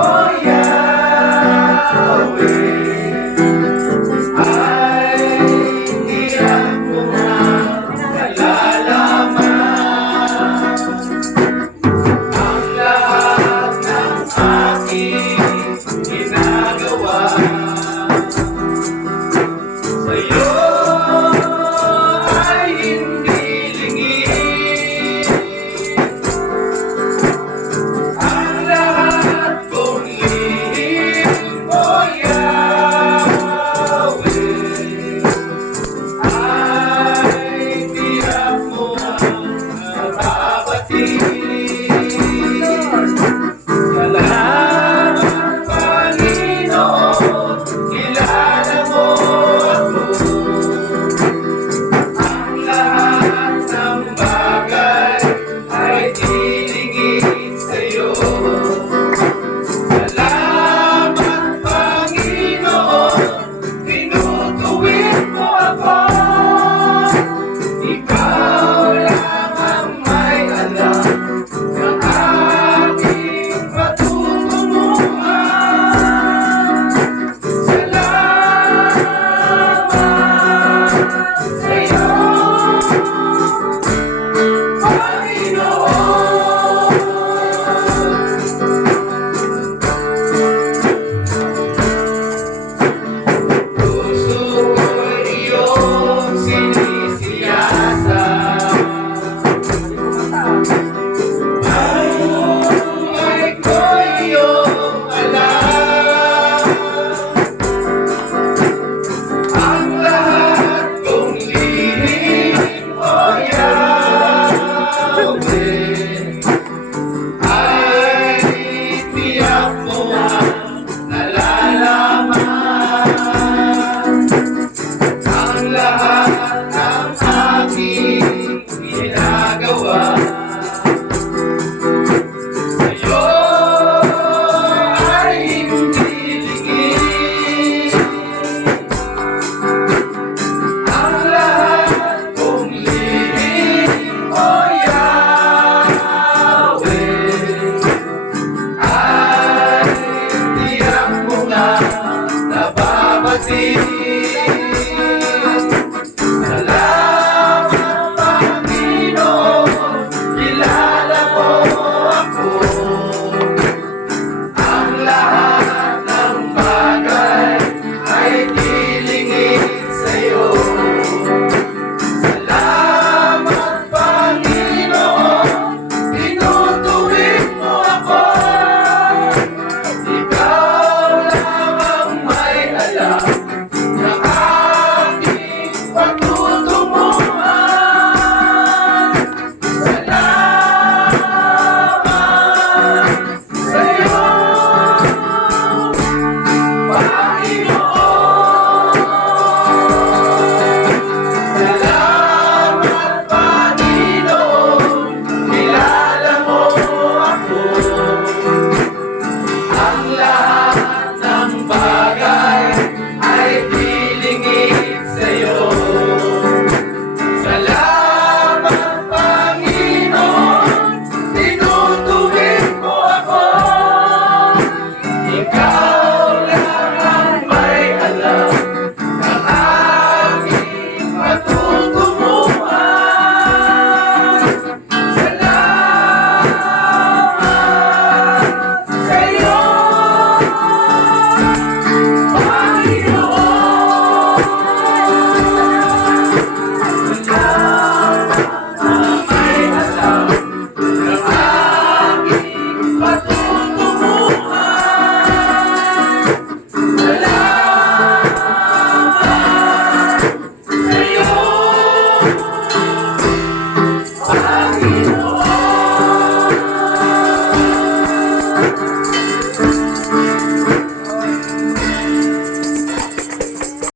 Oh, Sa'yo